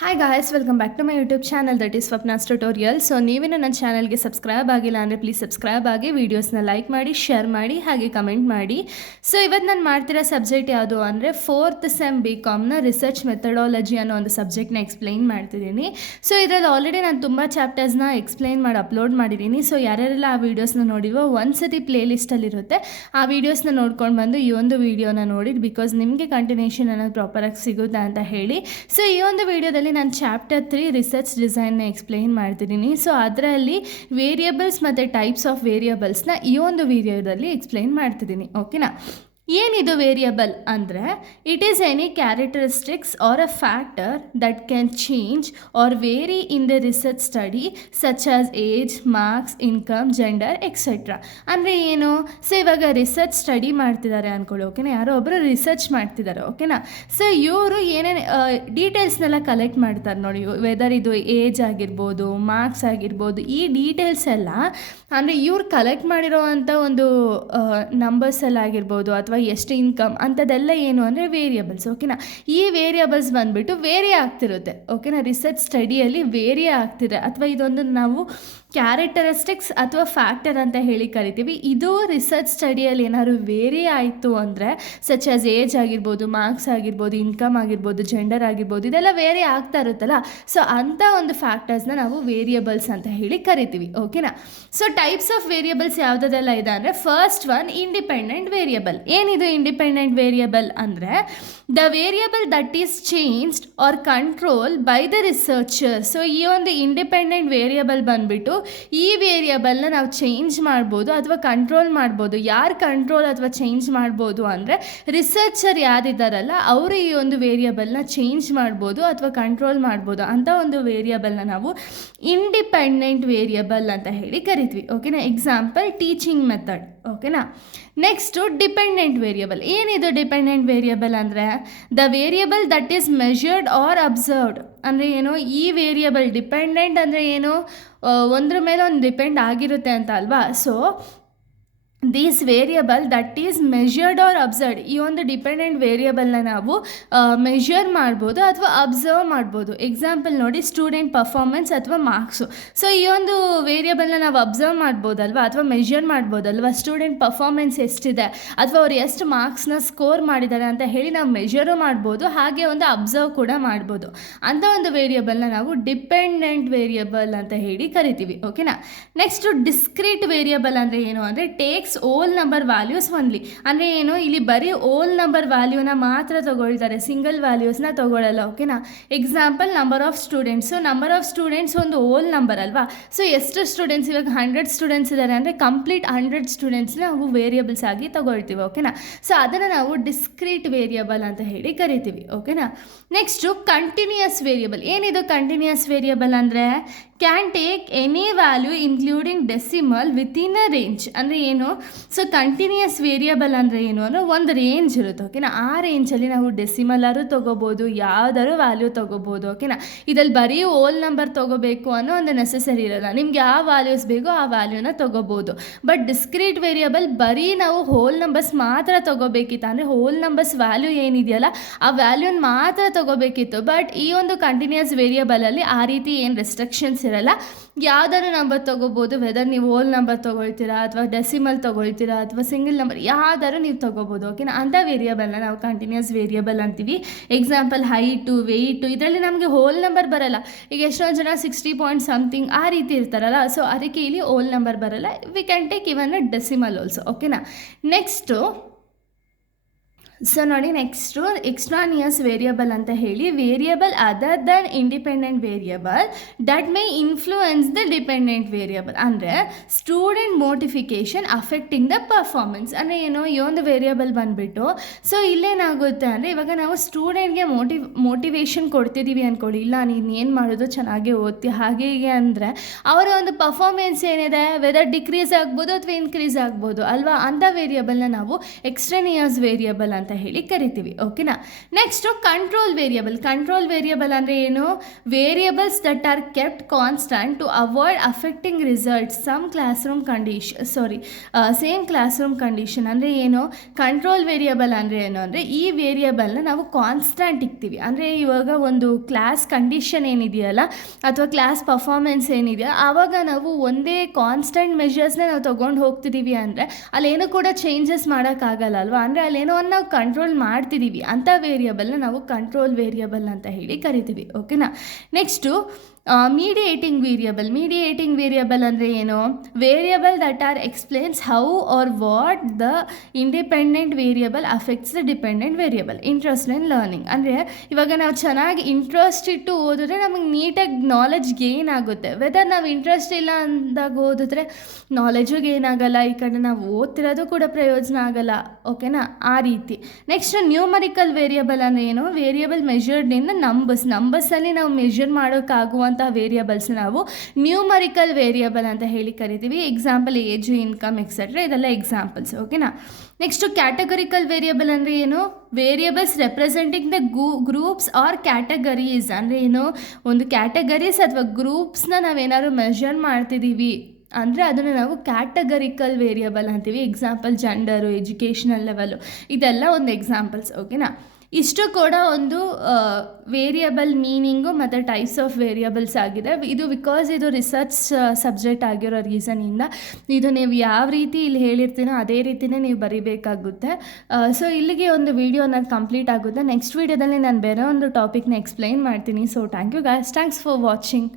Hi guys, welcome back to my YouTube channel that is Swapna's tutorial. So ನೀವೇನು ನನ್ನ ಚಾನಲ್ಗೆ subscribe ಆಗಿಲ್ಲ ಅಂದರೆ ಪ್ಲೀಸ್ ಸಬ್ಸ್ಕ್ರೈಬ್ ಆಗಿ, ವೀಡಿಯೋಸ್ನ ಲೈಕ್ ಮಾಡಿ, ಶೇರ್ ಮಾಡಿ, ಹಾಗೆ ಕಮೆಂಟ್ ಮಾಡಿ. ಸೊ ಇವತ್ತು ನಾನು ಮಾಡ್ತಿರೋ ಸಬ್ಜೆಕ್ಟ್ ಯಾವುದು ಅಂದರೆ 4th ಸೆಮ್ BComನ ರಿಸರ್ಚ್ ಮೆಥಡಾಲಜಿ ಅನ್ನೋ ಒಂದು ಸಬ್ಜೆಕ್ಟ್ನ ಎಕ್ಸ್ಪ್ಲೈನ್ ಮಾಡ್ತಿದ್ದೀನಿ. ಸೊ ಇದರಲ್ಲಿ ಆಲ್ರೆಡಿ ನಾನು ತುಂಬ ಚಾಪ್ಟರ್ಸ್ನ ಎಕ್ಸ್ಪ್ಲೈನ್ ಮಾಡಿ ಅಪ್ಲೋಡ್ ಮಾಡಿದ್ದೀನಿ. ಸೊ ಯಾರ್ಯಾರೆಲ್ಲ ಆ ವೀಡಿಯೋಸ್ನ ನೋಡಿವೋ ಒಂದ್ಸತಿ ಪ್ಲೇ ಲಿಸ್ಟಲ್ಲಿರುತ್ತೆ, ಆ ವೀಡಿಯೋಸ್ನ ನೋಡ್ಕೊಂಡು ಬಂದು ಈ ಒಂದು ವೀಡಿಯೋನ ನೋಡಿ, ಬಿಕಾಸ್ ನಿಮಗೆ ಕಂಟಿನ್ಯೂಷನ್ ಅನ್ನೋದು ಪ್ರಾಪರಾಗಿ ಸಿಗುತ್ತೆ ಅಂತ ಹೇಳಿ. ಸೊ ಈ ಒಂದು ವೀಡಿಯೋದಲ್ಲಿ ನಾನು ಚಾಪ್ಟರ್ 3 ರಿಸರ್ಚ್ ಡಿಸೈನ್ನ ಎಕ್ಸ್ಪ್ಲೈನ್ ಮಾಡ್ತಿದ್ದೀನಿ. ಸೊ ಅದರಲ್ಲಿ ವೇರಿಯಬಲ್ಸ್ ಮತ್ತು ಟೈಪ್ಸ್ ಆಫ್ ವೇರಿಯಬಲ್ಸ್ನ ಈ ಒಂದು ವೀಡಿಯೋದಲ್ಲಿ ಎಕ್ಸ್ಪ್ಲೈನ್ ಮಾಡ್ತಿದ್ದೀನಿ. ಓಕೆನಾ? ಏನಿದು ವೇರಿಯಬಲ್ ಅಂದರೆ it is any characteristics or a factor that can change or vary in the research study such as age, marks, income, gender etcetera. ಅಂದರೆ ಏನು? ಸೊ ಇವಾಗ ರಿಸರ್ಚ್ ಸ್ಟಡಿ ಮಾಡ್ತಿದ್ದಾರೆ ಅಂದ್ಕೊಳ್ಳಿ. ಓಕೆನಾ? ಯಾರೋ ಒಬ್ಬರು ರಿಸರ್ಚ್ ಮಾಡ್ತಿದ್ದಾರೆ. ಓಕೆನಾ? ಸೊ ಇವರು ಏನೇನು ಡೀಟೇಲ್ಸ್ನೆಲ್ಲ ಕಲೆಕ್ಟ್ ಮಾಡ್ತಾರೆ ನೋಡಿ. ವೆದರ್ ಇದು ಏಜ್ ಆಗಿರ್ಬೋದು, ಮಾರ್ಕ್ಸ್ ಆಗಿರ್ಬೋದು, ಈ ಡೀಟೇಲ್ಸ್ ಎಲ್ಲ ಅಂದರೆ ಇವ್ರು ಕಲೆಕ್ಟ್ ಮಾಡಿರೋ ಅಂಥ ಒಂದು ನಂಬರ್ಸ್ ಎಲ್ಲ ಆಗಿರ್ಬೋದು, ಅಥವಾ ಎಷ್ಟು ಇನ್ಕಮ್ ಅಂಥದ್ದೆಲ್ಲ ಏನು ಅಂದರೆ ವೇರಿಯಬಲ್ಸ್. ಓಕೆನಾ? ಈ ವೇರಿಯಬಲ್ಸ್ ಬಂದುಬಿಟ್ಟು ವೇರಿ ಆಗ್ತಿರುತ್ತೆ. ಓಕೆನಾ? ರಿಸರ್ಚ್ ಸ್ಟಡಿಯಲ್ಲಿ ವೇರಿ ಆಗ್ತಿದೆ, ಅಥವಾ ಇದೊಂದು ನಾವು ಕ್ಯಾರೆಕ್ಟರಿಸ್ಟಿಕ್ಸ್ ಅಥವಾ ಫ್ಯಾಕ್ಟರ್ ಅಂತ ಹೇಳಿ ಕರಿತೀವಿ. ಇದು ರಿಸರ್ಚ್ ಸ್ಟಡಿಯಲ್ಲಿ ಏನಾದ್ರು ವೇರಿ ಆಯಿತು ಅಂದರೆ ಸಚ್ ಆಸ್ ಏಜ್ ಆಗಿರ್ಬೋದು, ಮಾರ್ಕ್ಸ್ ಆಗಿರ್ಬೋದು, ಇನ್ಕಮ್ ಆಗಿರ್ಬೋದು, ಜೆಂಡರ್ ಆಗಿರ್ಬೋದು, ಇದೆಲ್ಲ ವೇರಿ ಆಗ್ತಾ ಇರುತ್ತಲ್ಲ. ಸೊ ಅಂಥ ಒಂದು ಫ್ಯಾಕ್ಟರ್ಸ್ನ ನಾವು ವೇರಿಯಬಲ್ಸ್ ಅಂತ ಹೇಳಿ ಕರಿತೀವಿ. ಓಕೆನಾ? ಸೊ ಟೈಪ್ಸ್ ಆಫ್ ವೇರಿಯಬಲ್ಸ್ ಯಾವುದೆಲ್ಲ ಇದೆ ಅಂದರೆ ಫಸ್ಟ್ ಒನ್ ಇಂಡಿಪೆಂಡೆಂಟ್ ವೇರಿಯಬಲ್. ಏನಿದು ಇಂಡಿಪೆಂಡೆಂಟ್ ವೇರಿಯಬಲ್ ಅಂದರೆ the variable that is changed or control by the researcher. So ಈ ಒಂದು ಇಂಡಿಪೆಂಡೆಂಟ್ ವೇರಿಯಬಲ್ ಬಂದುಬಿಟ್ಟು ಈ ವೇರಿಯಬಲ್ನ ನಾವು ಚೇಂಜ್ ಮಾಡ್ಬೋದು ಅಥವಾ ಕಂಟ್ರೋಲ್ ಮಾಡ್ಬೋದು. ಯಾರು ಕಂಟ್ರೋಲ್ ಅಥವಾ ಚೇಂಜ್ ಮಾಡ್ಬೋದು ಅಂದರೆ ರಿಸರ್ಚರ್ ಯಾರಿದ್ದಾರಲ್ಲ ಅವರು ಈ ಒಂದು ವೇರಿಯಬಲ್ನ ಚೇಂಜ್ ಮಾಡ್ಬೋದು ಅಥವಾ ಕಂಟ್ರೋಲ್ ಮಾಡ್ಬೋದು. ಅಂಥ ಒಂದು ವೇರಿಯಬಲ್ನ ನಾವು ಇಂಡಿಪೆಂಡೆಂಟ್ ವೇರಿಯಬಲ್ ಅಂತ ಹೇಳಿ ಕರಿತೀವಿ. ಓಕೆನಾ? Example teaching method. ಓಕೆನಾ? Next dependent variable. ಏನಿದು ಡಿಪೆಂಡೆಂಟ್ ವೇರಿಯಬಲ್ ಅಂದರೆ the variable that is measured or observed. ಅಂದರೆ ಏನು? ಈ ವೇರಿಯಬಲ್ ಡಿಪೆಂಡೆಂಟ್ ಅಂದರೆ ಏನು? ಒಂದ್ರ ಮೇಲೆ ಒಂದು ಡಿಪೆಂಡ್ ಆಗಿರುತ್ತೆ ಅಂತ ಅಲ್ವಾ. So this variable that is measured or observed, ಈ ಒಂದು ಡಿಪೆಂಡೆಂಟ್ ವೇರಿಯಬಲ್ನ ನಾವು ಮೆಷರ್ ಮಾಡ್ಬೋದು ಅಥವಾ ಅಬ್ಸರ್ವ್ ಮಾಡ್ಬೋದು. ಎಕ್ಸಾಂಪಲ್ ನೋಡಿ, ಸ್ಟೂಡೆಂಟ್ ಪರ್ಫಾರ್ಮೆನ್ಸ್ ಅಥವಾ ಮಾರ್ಕ್ಸು. ಸೊ ಈ ಒಂದು ವೇರಿಯಬಲ್ನ ನಾವು ಅಬ್ಸರ್ವ್ ಮಾಡ್ಬೋದಲ್ವ ಅಥವಾ ಮೆಷರ್ ಮಾಡ್ಬೋದಲ್ವ. ಸ್ಟೂಡೆಂಟ್ ಪರ್ಫಾರ್ಮೆನ್ಸ್ ಎಷ್ಟಿದೆ ಅಥವಾ ಅವ್ರು ಎಷ್ಟು ಮಾರ್ಕ್ಸ್ನ ಸ್ಕೋರ್ ಮಾಡಿದ್ದಾರೆ ಅಂತ ಹೇಳಿ ನಾವು ಮೆಷರು ಮಾಡ್ಬೋದು, ಹಾಗೆ ಒಂದು ಅಬ್ಸರ್ವ್ ಕೂಡ ಮಾಡ್ಬೋದು. ಅಂಥ ಒಂದು ವೇರಿಯಬಲ್ನ ನಾವು ಡಿಪೆಂಡೆಂಟ್ ವೇರಿಯಬಲ್ ಅಂತ ಹೇಳಿ ಕರಿತೀವಿ. ಓಕೆನಾ? ನೆಕ್ಸ್ಟು ಡಿಸ್ಕ್ರೀಟ್ ವೇರಿಯಬಲ್ ಅಂದರೆ ಏನು ಅಂದರೆ ಟೇಕ್ಸ್ ಓಲ್ ನಂಬರ್ ವ್ಯಾಲ್ಯೂಸ್ ಒನ್ಲಿ. ಅಂದರೆ ಏನು? ಇಲ್ಲಿ ಬರೀ ಓಲ್ ನಂಬರ್ ವ್ಯಾಲ್ಯೂನ ಮಾತ್ರ ತಗೊಳ್ತಾರೆ, ಸಿಂಗಲ್ ವ್ಯಾಲ್ಯೂಸ್ನ ತಗೊಳ್ಳಲ್ಲ. ಓಕೆನಾ? Example number of students. So number of students ಒಂದು ಓಲ್ ನಂಬರ್ ಅಲ್ವಾ. ಸೊ ಎಷ್ಟು ಸ್ಟೂಡೆಂಟ್ಸ್, ಇವಾಗ 100 ಸ್ಟೂಡೆಂಟ್ಸ್ ಇದ್ದಾರೆ ಅಂದರೆ ಕಂಪ್ಲೀಟ್ 100 ಸ್ಟೂಡೆಂಟ್ಸ್ನ ನಾವು ವೇರಿಯಬಲ್ಸ್ ಆಗಿ ತಗೊಳ್ತೀವಿ. ಓಕೆನಾ? ಸೊ ಅದನ್ನು ನಾವು ಡಿಸ್ಕ್ರೀಟ್ ವೇರಿಯಬಲ್ ಅಂತ ಹೇಳಿ ಕರಿತೀವಿ. ಓಕೆನಾ? Next continuous variable. ಏನಿದು ಕಂಟಿನ್ಯೂಯಸ್ ವೇರಿಯಬಲ್ ಅಂದರೆ can take any value including decimal within a range. ಅಂದರೆ ಏನು? ಸೊ ಕಂಟಿನ್ಯೂಯಸ್ ವೇರಿಯಬಲ್ ಅಂದರೆ ಏನು ಅಂದರೆ ಒಂದು ರೇಂಜ್ ಇರುತ್ತೆ. ಓಕೆನಾ? ಆ ರೇಂಜಲ್ಲಿ ನಾವು ಡೆಸಿಮಲಾರು ತೊಗೋಬೋದು, ಯಾವುದಾದ್ರು ವ್ಯಾಲ್ಯೂ ತೊಗೋಬೋದು. ಓಕೆನಾ? ಇದರಲ್ಲಿ ಬರೀ ಓಲ್ ನಂಬರ್ ತೊಗೋಬೇಕು ಅನ್ನೋ ಒಂದು ನೆಸೆಸರಿ ಇರೋಲ್ಲ. ನಿಮ್ಗೆ ಯಾವ ವ್ಯಾಲ್ಯೂಸ್ ಬೇಕೋ ಆ ವ್ಯಾಲ್ಯೂನ ತೊಗೋಬೋದು. ಬಟ್ ಡಿಸ್ಕ್ರೀಟ್ ವೇರಿಯಬಲ್ ಬರೀ ನಾವು ಹೋಲ್ ನಂಬರ್ಸ್ ಮಾತ್ರ ತೊಗೋಬೇಕಿತ್ತು. ಅಂದರೆ ಹೋಲ್ ನಂಬರ್ಸ್ ವ್ಯಾಲ್ಯೂ ಏನಿದೆಯಲ್ಲ ಆ ವ್ಯಾಲ್ಯೂನ ಮಾತ್ರ ತೊಗೋಬೇಕಿತ್ತು. ಬಟ್ ಈ ಒಂದು ಕಂಟಿನ್ಯೂಯಸ್ ವೇರಿಯಬಲಲ್ಲಿ ಆ ರೀತಿ ಏನು ರೆಸ್ಟ್ರಿಕ್ಷನ್ಸ್ ಇರಲ್ಲ. ಯಾವುದಾದ್ರು ನಂಬರ್ ತೊಗೋಬೋದು, ವೆದರ್ ನೀವು ಹೋಲ್ ನಂಬರ್ ತೊಗೊಳ್ತೀರಾ ಅಥವಾ ಡೆಸಿಮಲ್ ತೊಗೊಳ್ತೀರಾ ಅಥವಾ ಸಿಂಗಲ್ ನಂಬರ್ ಯಾವ್ದಾದ್ರು ನೀವು ತೊಗೋಬೋದು. ಓಕೆನಾ? ಅಂಥ ವೇರಿಯಬಲ್ನ ನಾವು ಕಂಟಿನ್ಯೂಸ್ ವೇರಿಯಬಲ್ ಅಂತೀವಿ. ಎಕ್ಸಾಂಪಲ್ ಹೈಟು, ವೆಯ್ಟು, ಇದರಲ್ಲಿ ನಮಗೆ ಹೋಲ್ ನಂಬರ್ ಬರಲ್ಲ. ಈಗ ಎಷ್ಟೊಂದು ಜನ 60 ಪಾಯಿಂಟ್ ಸಮಥಿಂಗ್ ಆ ರೀತಿ ಇರ್ತಾರಲ್ಲ. ಸೊ ಅದಕ್ಕೆ ಇಲ್ಲಿ ಹೋಲ್ ನಂಬರ್ ಬರಲ್ಲ. We can take even a decimal also. ಓಕೆನಾ? ನೆಕ್ಸ್ಟು ಸೊ ನೋಡಿ, ನೆಕ್ಸ್ಟು ಎಕ್ಸ್ಟ್ರಾನಿಯಸ್ ವೇರಿಯಬಲ್ ಅಂತ ಹೇಳಿ variable other than independent variable that may influence the dependent variable. ಅಂದರೆ ಸ್ಟೂಡೆಂಟ್ ಮೋಟಿಫಿಕೇಷನ್ ಅಫೆಕ್ಟಿಂಗ್ ದ ಪರ್ಫಾರ್ಮೆನ್ಸ್. ಅಂದರೆ ಏನು? ಈ ಒಂದು ವೇರಿಯಬಲ್ ಬಂದುಬಿಟ್ಟು ಸೊ ಇಲ್ಲೇನಾಗುತ್ತೆ ಅಂದರೆ ಇವಾಗ ನಾವು ಸ್ಟೂಡೆಂಟ್ಗೆ ಮೋಟಿವೇಶನ್ ಕೊಡ್ತಿದ್ದೀವಿ ಅಂದ್ಕೊಳ್ಳಿ. ಇಲ್ಲ ನೀನು ಏನು ಮಾಡೋದು ಚೆನ್ನಾಗೇ ಓದ್ತಿ ಹಾಗೆ ಹೀಗೆ ಅಂದರೆ ಅವರ ಒಂದು ಪರ್ಫಾರ್ಮೆನ್ಸ್ ಏನಿದೆ ವೆದರ್ ಡಿಕ್ರೀಸ್ ಆಗ್ಬೋದು ಅಥವಾ ಇನ್ಕ್ರೀಸ್ ಆಗ್ಬೋದು ಅಲ್ವಾ. ಅಂಥ ವೇರಿಯಬಲ್ನ ನಾವು ಎಕ್ಸ್ಟ್ರಾನಿಯಸ್ ವೇರಿಯಬಲ್ ಅಂತ ಅಂತ ಹೇಳಿ ಕರಿತೀವಿ. ಓಕೆನಾ. ನೆಕ್ಸ್ಟು ಕಂಟ್ರೋಲ್ ವೇರಿಯಬಲ್ ಅಂದರೆ ಏನು? Variables that are kept constant to avoid affecting results same class room condition ಅಂದರೆ ಏನು? ಕಂಟ್ರೋಲ್ ವೇರಿಯಬಲ್ ಅಂದರೆ ಏನು ಅಂದರೆ ಈ ವೇರಿಯಬಲ್ನ ನಾವು ಕಾನ್ಸ್ಟಂಟ್ ಇಕ್ತೀವಿ. ಅಂದರೆ ಇವಾಗ ಒಂದು ಕ್ಲಾಸ್ ಕಂಡೀಷನ್ ಏನಿದೆಯಲ್ಲ ಅಥವಾ ಕ್ಲಾಸ್ ಪರ್ಫಾರ್ಮೆನ್ಸ್ ಏನಿದೆಯಾ ಆವಾಗ ನಾವು ಒಂದೇ ಕಾನ್ಸ್ಟೆಂಟ್ ಮೆಷರ್ಸ್ನ ನಾವು ತೊಗೊಂಡು ಹೋಗ್ತಿದ್ದೀವಿ ಅಂದರೆ ಅಲ್ಲೇನೂ ಕೂಡ ಚೇಂಜಸ್ ಮಾಡೋಕ್ಕಾಗಲ್ಲ ಅಲ್ವಾ. ಅಂದರೆ ಅಲ್ಲೇನೋ ಒಂದು ನಾವು ಕಂಟ್ರೋಲ್ ಮಾಡ್ತಿದ್ದೀವಿ ಅಂಥ ವೇರಿಯಬಲ್ನ ನಾವು ಕಂಟ್ರೋಲ್ ವೇರಿಯಬಲ್ ಅಂತ ಹೇಳಿ ಕರಿತೀವಿ. ಓಕೆನಾ. ನೆಕ್ಸ್ಟು ಮೀಡಿಯೇಟಿಂಗ್ ವೇರಿಯಬಲ್ ಅಂದರೆ ಏನು? Variable that are explains how are what the independent variable affects the dependent variable. Interest in learning ಅಂದರೆ ಇವಾಗ ನಾವು ಚೆನ್ನಾಗಿ ಇಂಟ್ರೆಸ್ಟ್ ಇಟ್ಟು ಓದಿದ್ರೆ ನಮಗೆ ನೀಟಾಗಿ ನಾಲೆಡ್ಜ್ ಗೇನ್ ಆಗುತ್ತೆ. ವೆದರ್ ನಾವು ಇಂಟ್ರೆಸ್ಟ್ ಇಲ್ಲ ಅಂದಾಗ ಓದಿದ್ರೆ ನಾಲೆಜು ಗೇನ್ ಆಗಲ್ಲ, ಈ ಕಡೆ ನಾವು ಓದ್ತಿರೋದು ಕೂಡ ಪ್ರಯೋಜನ ಆಗಲ್ಲ. ಓಕೆನಾ, ಆ ರೀತಿ. ನೆಕ್ಸ್ಟ್ ನ್ಯೂಮರಿಕಲ್ ವೇರಿಯಬಲ್ ಅಂದರೆ ಏನು? ವೇರಿಯಬಲ್ ಮೆಷರ್ಡ್ ಇನ್ ನಂಬರ್ಸಲ್ಲಿ ನಾವು ಮೆಷರ್ ಮಾಡೋಕ್ಕಾಗುವಂಥ ವೇರಿಯಬಲ್ಸ್ ನಾವು ನ್ಯೂಮರಿಕಲ್ ವೇರಿಯಬಲ್ ಅಂತ ಹೇಳಿ ಕರಿತೀವಿ. ಎಕ್ಸಾಂಪಲ್ ಏಜು, ಇನ್ಕಮ್ ಎಕ್ಸೆಟ್ರಾ ಇದೆಲ್ಲ ಎಕ್ಸಾಂಪಲ್ಸ್. ಓಕೆನಾ. ನೆಕ್ಸ್ಟು ಕ್ಯಾಟಗರಿಕಲ್ ವೇರಿಯಬಲ್ ಅಂದರೆ ಏನು? Variables representing the groups R categories ಅಂದರೆ ಏನು? ಒಂದು ಕ್ಯಾಟಗರೀಸ್ ಅಥವಾ ಗ್ರೂಪ್ಸ್ನ ನಾವೇನಾದ್ರು ಮೆಷರ್ ಮಾಡ್ತಿದ್ದೀವಿ ಅಂದರೆ ಅದನ್ನು ನಾವು ಕ್ಯಾಟಗರಿಕಲ್ ವೇರಿಯಬಲ್ ಅಂತೀವಿ. ಎಕ್ಸಾಂಪಲ್ ಜೆಂಡರು, ಎಜುಕೇಷನಲ್ ಲೆವೆಲು ಇದೆಲ್ಲ ಒಂದು ಎಕ್ಸಾಂಪಲ್ಸ್. ಓಕೆನಾ. ಇಷ್ಟು ಕೂಡ ಒಂದು ವೇರಿಯಬಲ್ ಮೀನಿಂಗು ಮತ್ತು ಟೈಪ್ಸ್ ಆಫ್ ವೇರಿಯಬಲ್ಸ್ ಆಗಿದೆ. ಬಿಕಾಸ್ ಇದು ರಿಸರ್ಚ್ ಸಬ್ಜೆಕ್ಟ್ ಆಗಿರೋ ರೀಸನಿಂದ ಇದು ನೀವು ಯಾವ ರೀತಿ ಇಲ್ಲಿ ಹೇಳಿರ್ತೀನೋ ಅದೇ ರೀತಿಯೇ ನೀವು ಬರೀಬೇಕಾಗುತ್ತೆ. ಸೊ ಇಲ್ಲಿಗೆ ಒಂದು ವಿಡಿಯೋ ಅನ್ನೋದು ಕಂಪ್ಲೀಟ್ ಆಗುತ್ತೆ. ನೆಕ್ಸ್ಟ್ ವಿಡಿಯೋದಲ್ಲಿ ನಾನು ಬೇರೆ ಒಂದು ಟಾಪಿಕ್ನ ಎಕ್ಸ್ಪ್ಲೈನ್ ಮಾಡ್ತೀನಿ. So thank you guys, thanks for watching.